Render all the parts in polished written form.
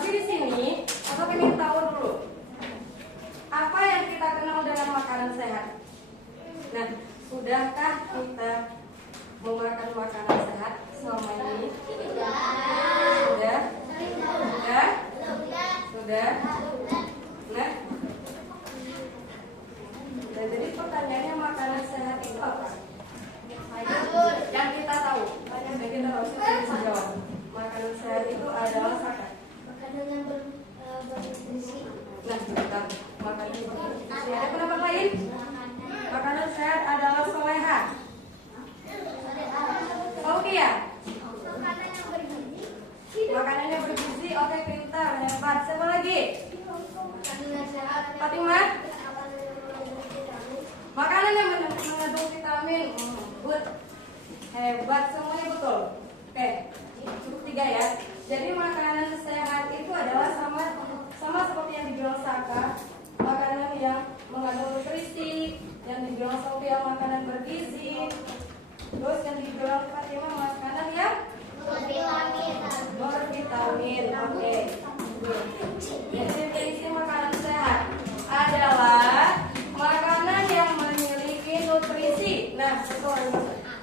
Tapi di sini aku ingin tahu dulu apa yang kita kenal dengan makanan sehat. Nah, sudahkah kita memakan makanan sehat selama ini? Sudah? Nah, dan jadi pertanyaannya makanan sehat itu apa? Yang kita tahu, siapa yang bisa jawab? Makanan sehat itu adalah apa? Makanan yang bernutrisi. Nah, kita makanan yang bernutrisi. Ada pendapat lain? Makanan sehat adalah soleha. Oke ya? Makanan yang bergizi, oke, pintar, hebat. Siapa lagi? Fatimah? Makanan yang mengandung vitamin, good, hebat, semuanya betul. Oke, cukup 3 ya. Jadi makanan sehat itu adalah sama seperti yang dibilang Saka, makanan yang mengandung nutrisi, yang dibilang Sofia makanan bergizi, terus yang dibilang Fatimah makanan yang bervitamin. Oke. Jadi definisi makanan sehat adalah makanan yang memiliki nutrisi,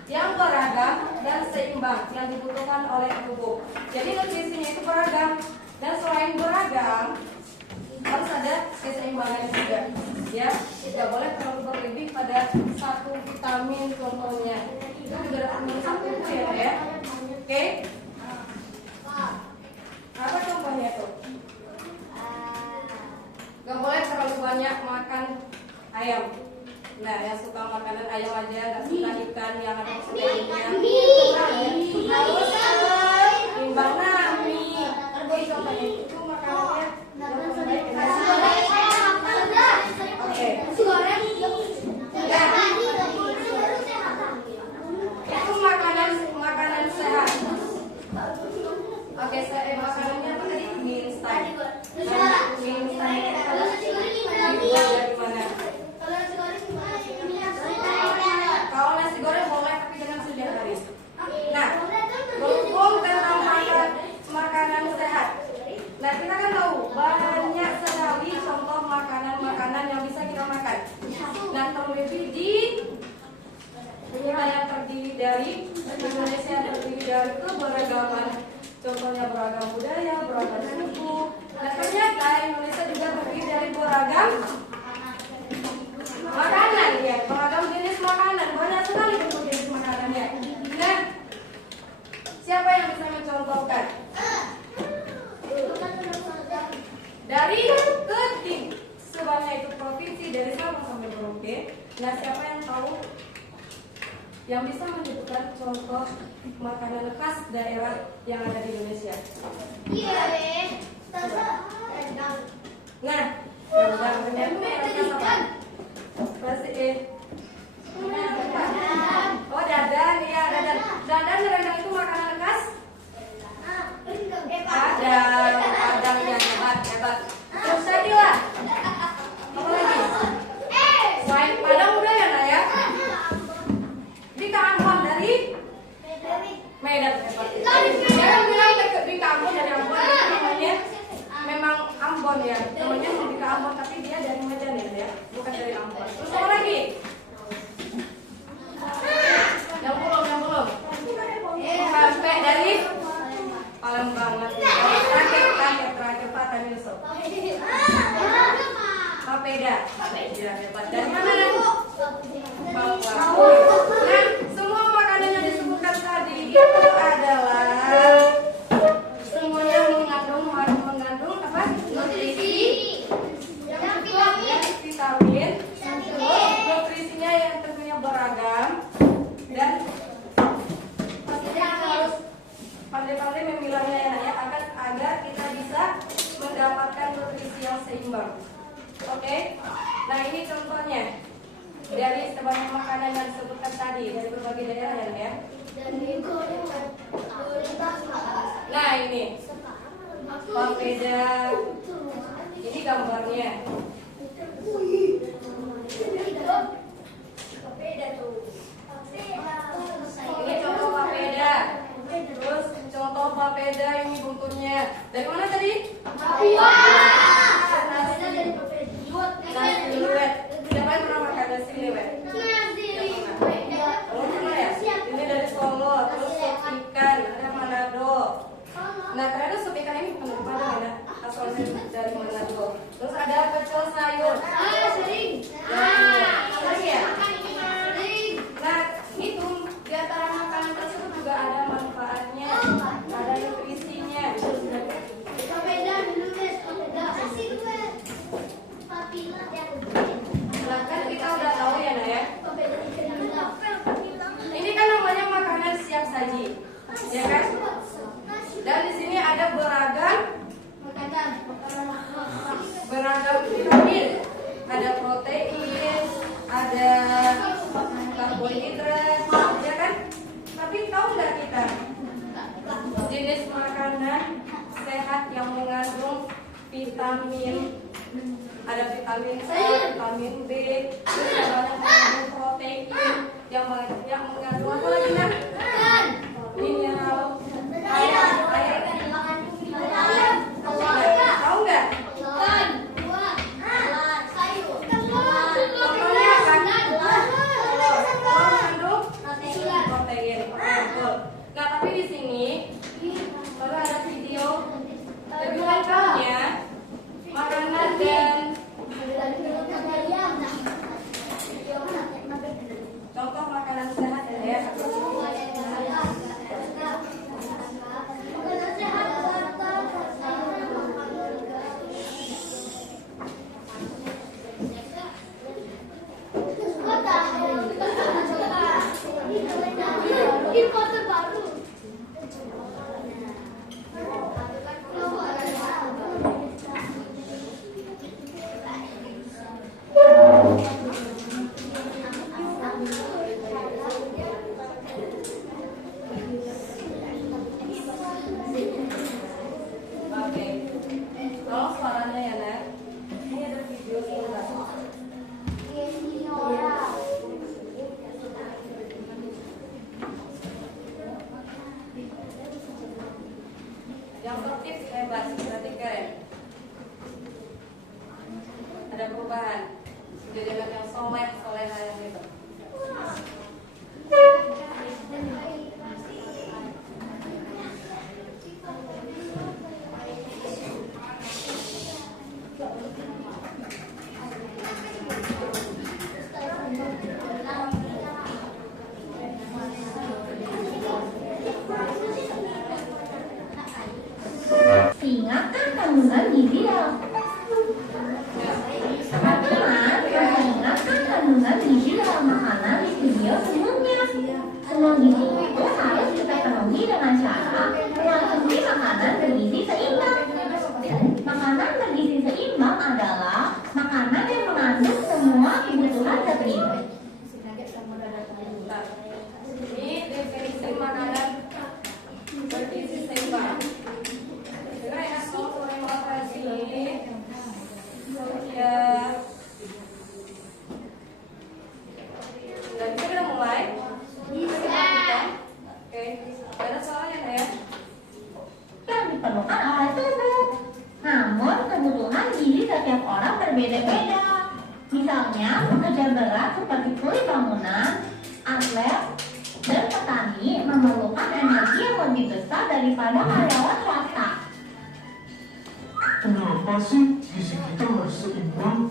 yang beragam dan seimbang yang dibutuhkan oleh tubuh. Jadi nutrisinya itu beragam, dan selain beragam harus ada keseimbangan juga. Ya, tidak boleh terlalu berlebih pada satu vitamin contohnya. Itu juga ada satu ya. Oke. Apa contohnya tuh? Gak boleh terlalu banyak makan ayam. Nah, yang suka makanan ayam aja, gak suka ikan yang ada proteinnya, harus seimbang. Nah, mie. Contohnya itu makanannya yang terbaik. Oke. Itu makanan sehat. Oke, makanannya apa tadi? Mie instan. Mie instan itu dari mana? Kalau nasi goreng boleh, tapi dengan sudah hari. Nah, berhubung tentang makanan sehat. Nah, kita kan tahu banyak sekali contoh makanan-makanan yang bisa kita makan. Nah, terlebih di kita yang terdiri dari Indonesia yang terdiri dari keberagaman. Contohnya beragam budaya, beragam suku. Nah, ternyata Indonesia juga terdiri dari beragam makanan, ya, beragam jenis makanan. Banyak sekali bentuk jenis makanannya. Nah, siapa yang bisa mencontohkan? Dari ketiga sebanyak itu provinsi dari Sabang sampai Merauke. Nah, siapa yang tahu yang bisa menyebutkan contoh makanan khas daerah yang ada di Indonesia? Iya deh. Nah, rendangnya itu makanan apa? Pasti oh, dadan, ya, dadan. Dadan dan rendang itu makanan khas? Padang yang hebat. Terus tadi lah. Apa lagi? Selain Padang udah ya, Nak ya? Di Ambon dari Medan hebat. Jangan bilang di Ambon dari Ambon, namanya memang Ambon ya. Namanya di Ambon tapi dia dari Medan ya, bukan dari Ambon. Terus apa lagi? Yang belum. Sampai dari Palembang nanti. Terakhir Pak Tani Yusuf. Papeda. Hebat. Dari mana? Papua. Nah, semua makanan yang disebutkan tadi itu adalah semuanya mengandung apa? Nutrisi, vitamin, nutrisinya yang tentunya beragam, dan pastinya kita harus pandai-pandai memilahnya ya, agar kita bisa mendapatkan nutrisi yang seimbang. Oke? Nah, ini contohnya dari sebanyak makanan yang disebutkan tadi dari berbagai daerah ya. Nah, ini papeda. Ini gambarnya. Ini contoh papeda. Terus contoh papeda ini buntutnya. Dari mana tadi? Nasi liwet. Siapa yang pernah makan nasi liwet? Kamu pernah ya? Ini dari Solo, terus sup ikan, ada Manado. Nah, ternyata sup ikan ini bukan dari Padang ya, asalnya dari Manado. Terus ada pecel sayur. Sering ya? Nah, itu di antara makanan tersebut juga ada manfaatnya, ada nutrisinya. Nah, kan kita udah tahu ya, Nak ya. Ini kan namanya makanan siap saji, ya kan? Dan di sini ada beragam vitamin, ada protein, ada karbohidrat, ya kan? Tapi tahu nggak kita jenis makanan sehat yang mengandung vitamin? Ada vitamin A, vitamin B, terus yang mengandung protein, yang mengandung apa lagi, Nak? Mineral, air. Tahu nggak? Contohnya apa? Mengandung protein. Betul. Nah, tapi di sini baru ada video lebih lengkapnya makanan dan contoh makanan sehat ya. Oke, tolong suaranya ya, Nak. Ini ada video sebentar. Yang tertib hebat, berarti keren. Ada perubahan. Jadi anak yang soleha yang itu. Ingatkan kandungan gizi dalam teman-teman mengingatkan kandungan gizi dalam makanan di video sebelumnya. Semua gizi itu harus kita penuhi dengan cara mengonsumsi makanan bergizi seimbang. Makanan bergizi seimbang adalah makanan yang mengandung semua kebutuhan zat gizi. Ini definisi makanan bergizi seimbang. Ya. Dan kita udah mulai. Oke. Ada soalnya ya? Yang diperlukan oleh tubuh. Namun kebutuhan gizi setiap orang berbeda-beda. Misalnya pekerja berat seperti kuli bangunan, atlet, dan petani memerlukan energi yang lebih besar daripada karyawan swasta. Kenapa sih gizi kita harus seimbang?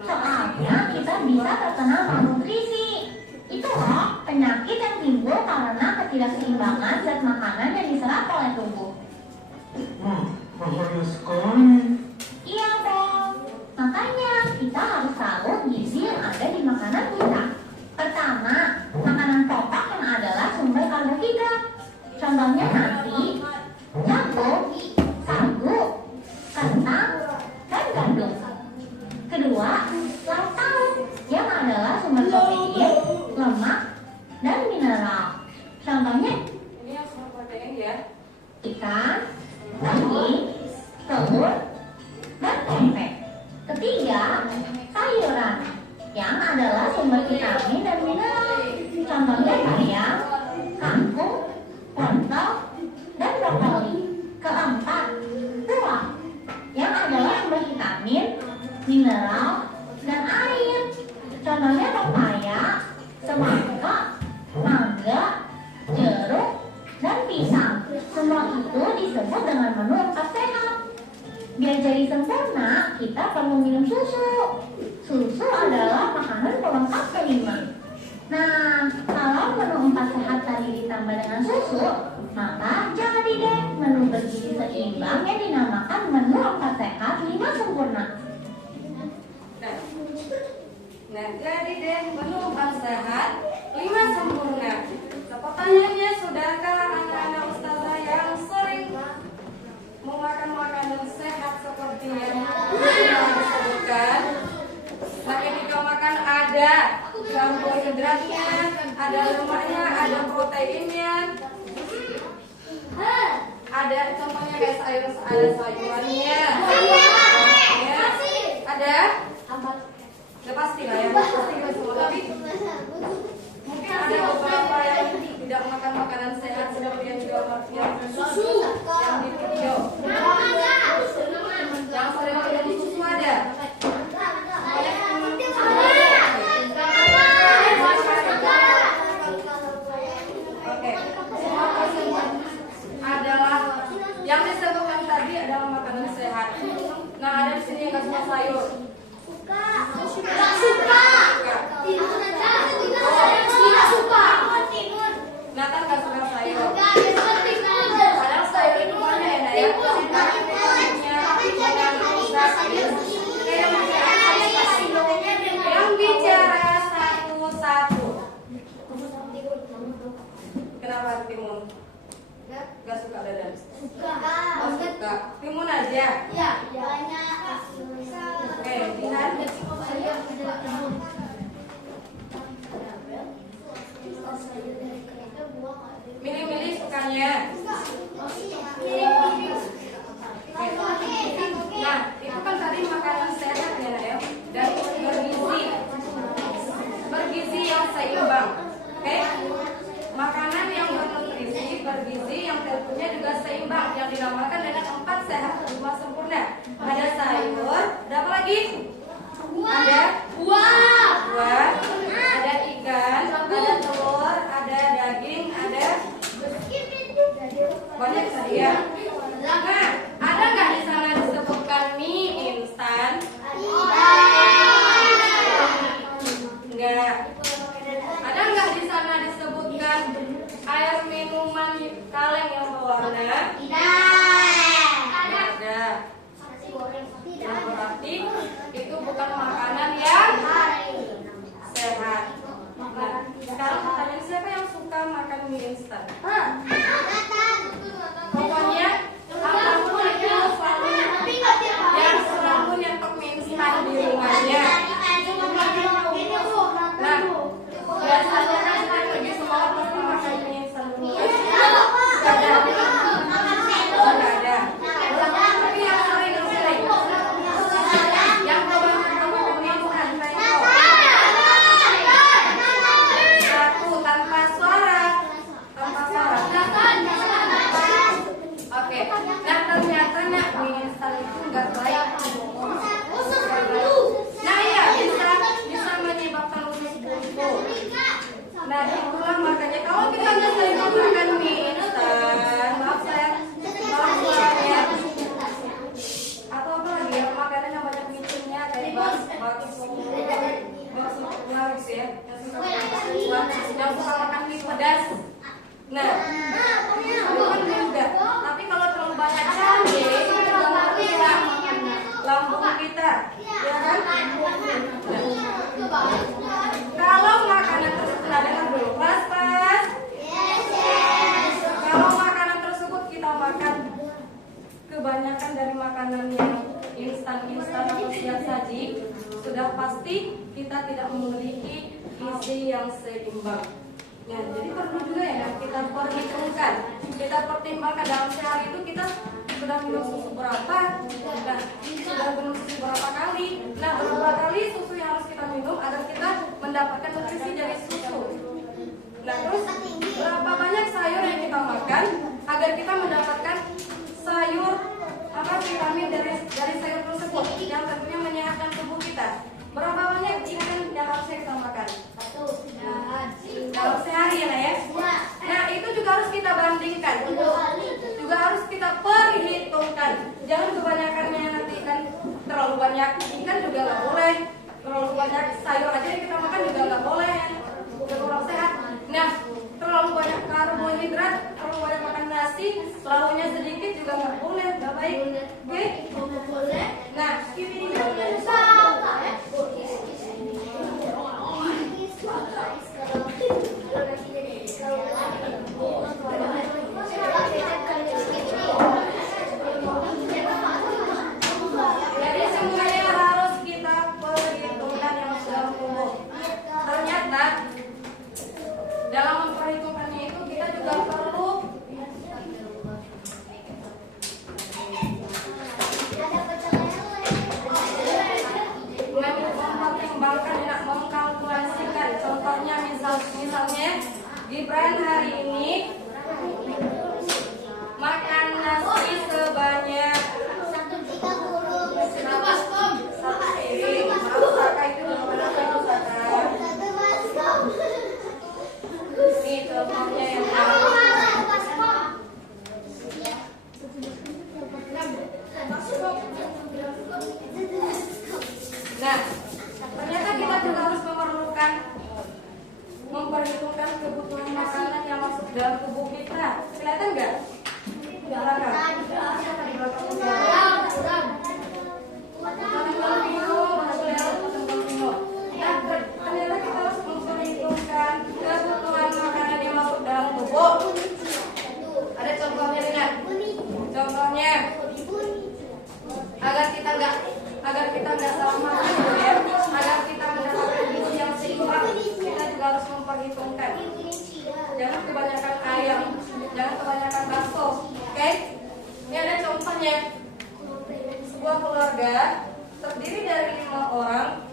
Soalnya kita bisa terkena malnutrisi. Itu loh penyakit yang timbul karena ketidakseimbangan zat makanan yang diserap oleh tubuh. Wah, bahaya sekali. Iya dong. Makanya kita harus tahu gizi yang ada di makanan kita. Pertama, makanan pokok yang adalah sumber karbohidrat. Contohnya nasi, jagung, sagu, kentang, dan gandum. Kedua, lauk pauk yang adalah sumber protein, lemak, dan mineral. Contohnya Ini yang semua protein ya. ikan, daging, telur, dan tempe. Ketiga, sayuran yang adalah sumber vitamin dan mineral. Contohnya bayam, kangkung, wortel, dan brokoli. Keempat, buah hijau, dan air. Contohnya pepaya, semangka, mangga, jeruk, dan pisang. Semua itu disebut dengan menu 4 sehat. Biar jadi sempurna, kita perlu minum susu. Susu adalah makanan pelengkap kelima. Nah, kalau menu 4 sehat tadi ditambah dengan susu, maka jadi deh menu bergizi seimbang yang dinamakan menu 4 sehat 5 sempurna. Nah, jadi deh menu 4 sehat 5 sempurna. Nah, pertanyaannya, sudahkah anak-anak ustazah yang sering memakan makanan sehat seperti yang disebutkan? Nah, ketika makan ada karbohidratnya, ada lemaknya, ada proteinnya, ada contohnya kayak ada sayurannya, ada. Udah pasti lah ya, pasti lah semua. Tapi mungkin ada beberapa yang tidak makan makanan sehat seperti yang juga yang susu, yang di video, yang sering makan susu ada. Oke, semua tersebut adalah yang disebutkan tadi adalah makanan sehat. Nah, ada di sini yang nggak suka sayur. Nathan nggak suka sayur. Padahal sayur itu mana ya, Naya? Yang bicara satu-satu. Kenapa Timun? Gak suka dadan? Oh, suka. Timun aja. Oke, Dihan. Milih-milih sukanya. Nah, itu kan tadi makanan sehat ya, Naya, dan bergizi yang seimbang. Oke? Makanan yang bernutrisi, bergizi, yang tentunya juga seimbang, yang dinamakan dengan 4 sehat 5 sempurna. Ada sayur, ada apa lagi? Ada buah, ada ikan, ada telur, ada daging, ada banyak tadi ya. Nah, ada nggak di sana disebutkan mie instan? Enggak. Ada nggak di sana disebutkan air minuman kaleng yang berwarna? Ada. Nah, berarti itu bukan makanan yang sehat. Nah, sekarang pertanyaan, siapa yang suka makan mie instan? Pokoknya apapun itu selalu nyetok mie instan di rumahnya. Nah, biasanya kan kita pergi sekolah pasti makan mie instan dulu. Nggak ada. Tapi yang sering yang kebanyakan makan mie instan satu tanpa suara. Oke. Nah, ternyata mie instan itu nggak baik. Nah, iya, bisa menyebabkan usus buntu. Nah, itulah makanya kalau kita nggak sering makan mie instan, maaf suaranya, atau apa lagi ya, makanan yang banyak micinnya kayak bakso gitu ya, yang suka makan mie pedas. Nah, itu kan juga. Tapi kalau terlalu banyak cabai, itu juga merusak lambung kita, ya kan? Kalau makanan tersebut, dengar dulu, pas. Kalau makanan tersebut kita makan kebanyakan dari makanan yang instan atau siap saji, sudah pasti kita tidak memiliki gizi yang seimbang. Ya, jadi perlu juga ya kita perhitungkan, kita pertimbangkan dalam sehari itu kita sudah minum susu berapa, nah sudah minum susu berapa kali, nah berapa kali susu yang harus kita minum agar kita mendapatkan nutrisi dari susu. Nah terus berapa banyak sayur yang kita makan agar kita mendapatkan sayur vitamin dari sayur tersebut yang tentunya menyehatkan tubuh kita. Gibran hari ini makan nasi sebanyak 1 piring. Maaf Saka, itu jawaban apa itu Saka? Ini contohnya yang Nah, ternyata kita juga harus memperhitungkan kebutuhan makanan yang masuk dalam tubuh kita. Kelihatan nggak? Ternyata kita harus memperhitungkan kebutuhan makanan yang masuk dalam tubuh. Ada contohnya Lina? Contohnya agar kita nggak salah makan, ya, agar kita mendapatkan gizi yang seimbang, kita juga harus memperhitungkan. Jangan kebanyakan ayam, jangan kebanyakan bakso, oke? Ini ada contohnya. Sebuah keluarga terdiri dari 5 orang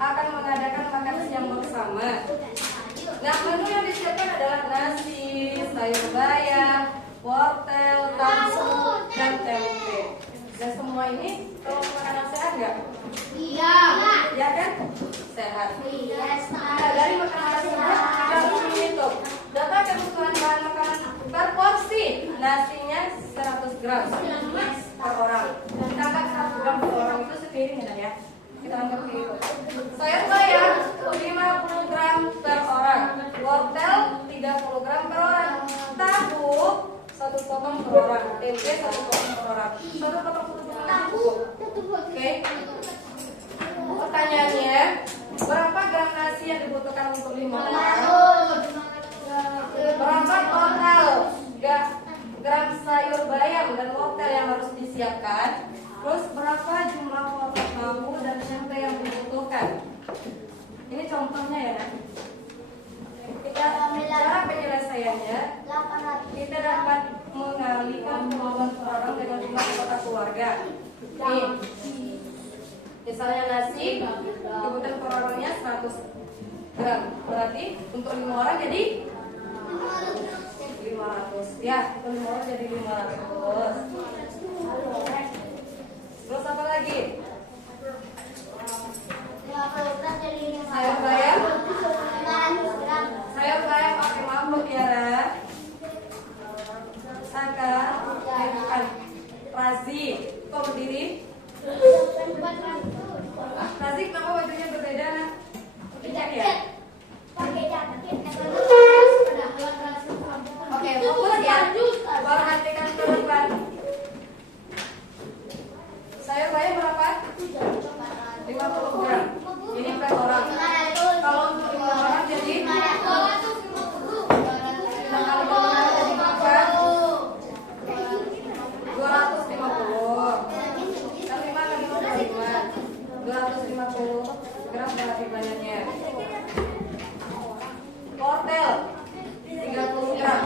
akan mengadakan makan siang bersama. Nah, menu yang disiapkan adalah nasi, sayur bayam, wortel, tahu, dan tempe. Dan semua ini kalau makanan sehat nggak? Iya. Ya kan? Sehat. Nah, dari makanan tersebut kita harus menghitung data kebutuhan bahan makanan per porsi. Nasinya 100 gram per orang. Kita angkat 100 gram per orang itu sepiring ya. Kita anggap begitu. Sayur bayam 50 gram per orang. Wortel 30 gram per orang. Tahu 1 potong per orang. Tempe 1 potong per orang. 1 potong cukup. Oke. Pertanyaannya, berapa gram nasi yang dibutuhkan untuk 5 orang? Berapa total gram sayur bayam dan wortel yang harus disiapkan? Terus berapa jumlah potong tahu dan tempe yang dibutuhkan? Ini contohnya ya. Cara penyelesaiannya, kita dapat mengalihkan kemampuan per orang dengan jumlah anggota keluarga. Nih, misalnya nasi kebutuhan per orangnya 100 gram, berarti untuk 5 orang jadi 500. Ya, untuk 5 orang jadi 500. Terus apa lagi? Sayur bayam. Sayur bayam pakai mambuk ya. Saka, bukan. Razi, kok berdiri? Razi, kenapa bajunya berbeda? Jaket ya? Oke, fokus ya. Perhatikan ke depan. Sayur bayam berapa? 50 gram. Ini per orang. Kalau untuk 5 orang jadi 5 kali 5 jadi berapa? 250. Kan 5 kali 5 250 gram berarti banyaknya. Wortel 30 gram.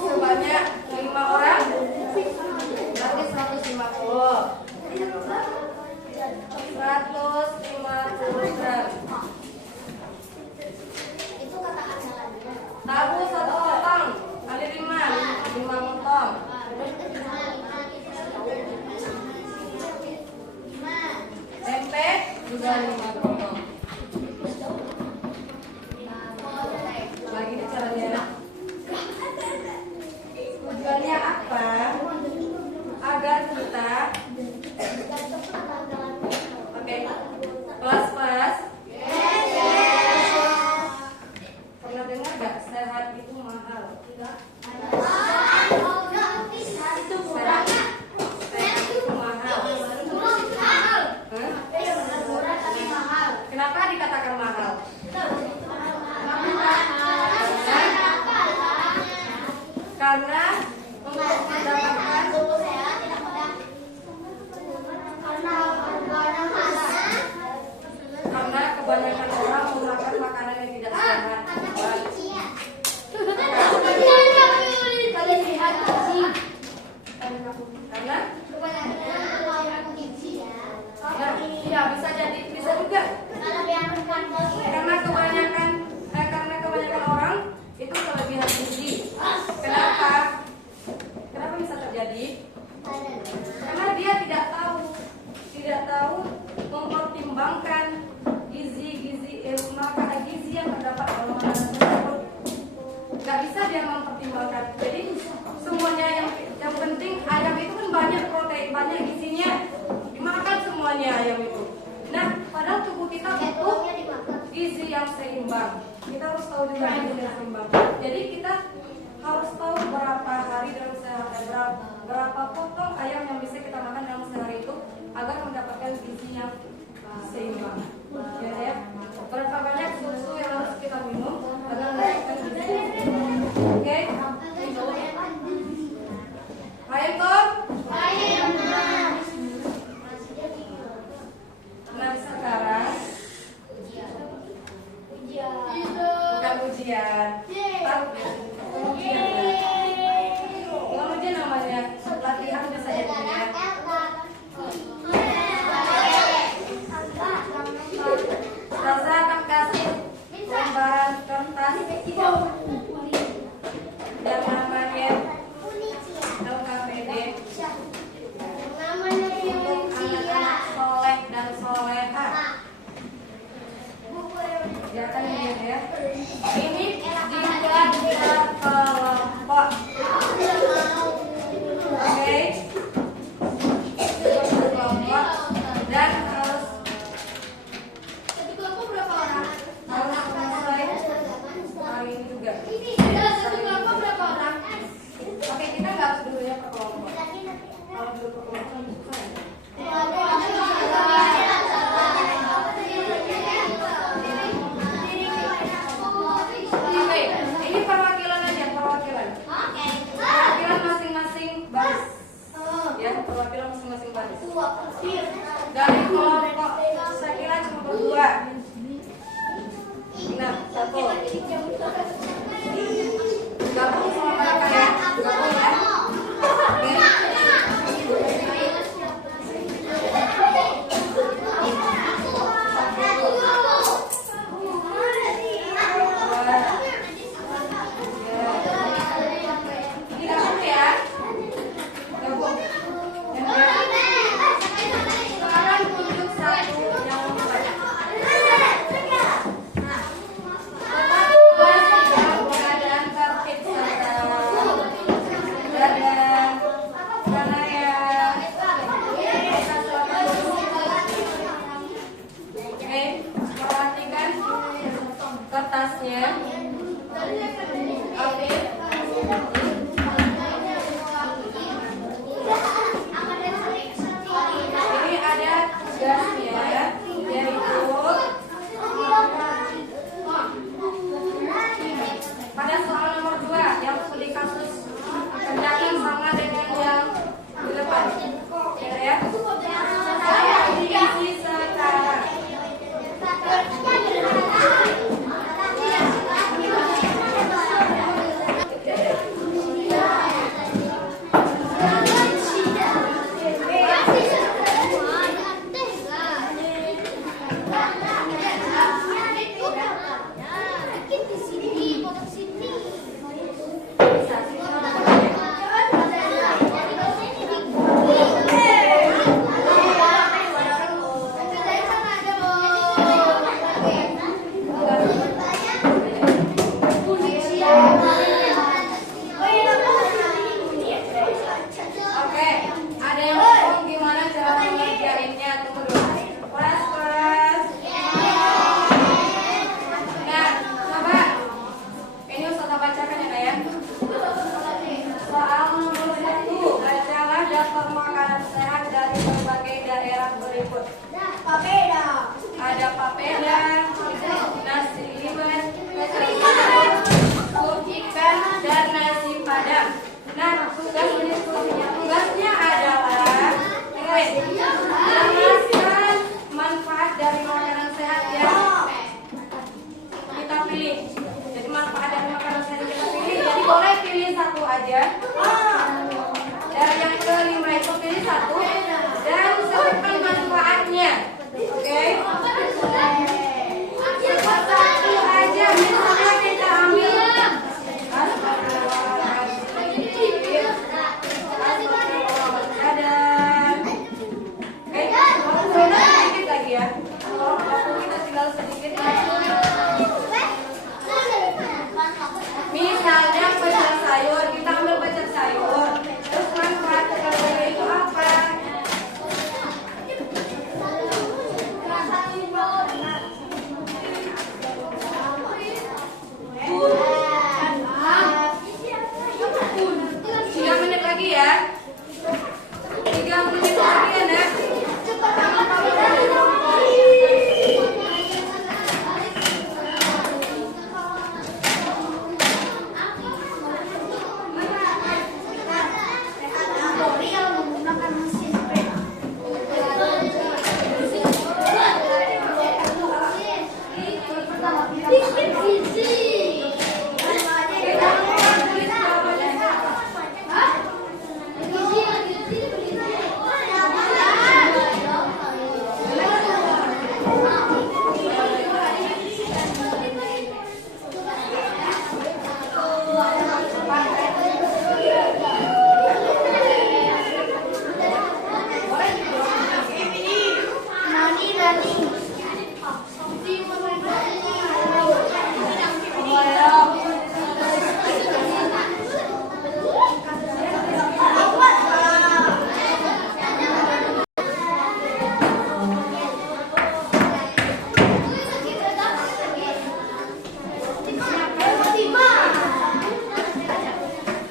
Sebanyak 5 orang berarti 150. 150 gram. Tahu 1 potong kali 5 potong. Tempe juga 5 potong. Lagi ini caranya. Tujuannya apa? Agar kita kelas pernah dengar gak sehat itu mahal? Sehat itu mahal. kita butuh gizi yang seimbang. Kita harus tahu juga gizi yang seimbang. Jadi kita harus tahu berapa hari dalam sehari, berapa potong ayam yang bisa kita makan dalam sehari itu agar mendapatkan gizi yang seimbang. Ya. Berapa banyak susu yang harus kita minum agar mendapatkan gizi yang seimbang. Oke? Ayam Tom? Nah sekarang bukan ujian. Bukan ujian namanya latihan bisa jadinya. Rasa akan kasih lembaran kertas yang namanya LKPD untuk anak-anak soleh dan soleha. Ya kan ini ya. Ini dibuat berkelompok. Oke. Berkelompok dan harus selesai hari ini juga. Oke, kita nggak harus dulunya per kelompok. Kalau dulu per kelompok kan susah ya. Oke, ini perwakilan aja, perwakilan. Perwakilan masing-masing baris. Ya, perwakilan masing-masing baris. Dari kelompok saya kira cuma berdua. Nah, satu. Gabung sama mereka ya. Gabung ya. Ini gabung ya. Gabung. Sekarang tunjuk satu yang memulai. Keadaan tertib serta badan karena ya oke, perhatikan kertasnya. Oke. Ini ada tugasnya yaitu pada soal nomor 2 yang studi kasus kerjaan sama dengan yang di depan. Ya. Saya diisi sekarang.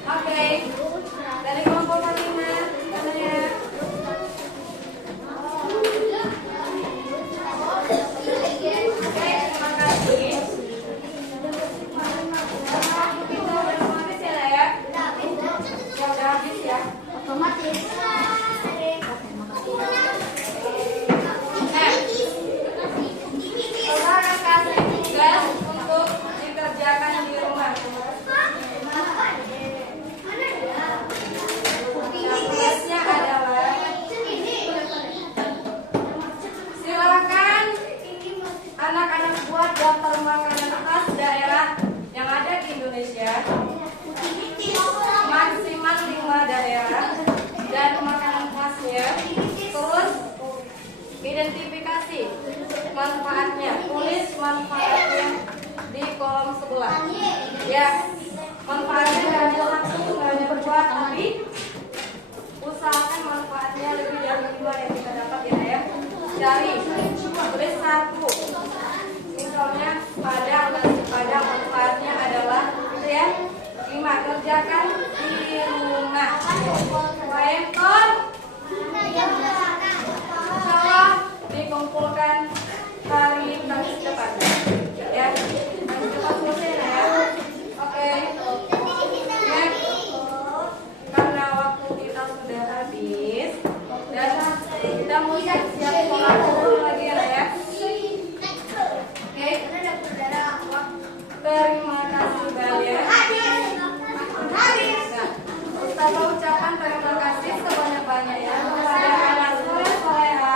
Oke, dari kelompok kelima, namanya. Oke, terima kasih. Kita udah habis ya, ya? Ya udah habis ya. Saudara kasih tugas untuk dikerjakan di rumah. Tugasnya adalah silakan anak-anak buat daftar makanan khas daerah yang ada di Indonesia, maksimal 5 daerah dan makanan khasnya. Terus identifikasi manfaatnya, tulis manfaatnya di kolom sebelah. Ya, manfaatnya nggak ada langsung, nggak ada berbuat, tapi usahakan manfaatnya lebih dari 5 yang kita dapat ya. Cari, tulis 1. Misalnya padang, nasi padang manfaatnya adalah gitu ya. 5, kerjakan di rumah. Wayangton, insyaallah dikumpulkan hari Kamis depan. Ya, Kamis depan selesai ya. Oke. Next. Karena waktu kita sudah habis dan kita mau siap-siap sekolah dulu lagi ya. Oke. Terima kasih banyak. Nah, Ustazah ucapkan terima kasih sebanyak-banyaknya kepada anak soleh soleha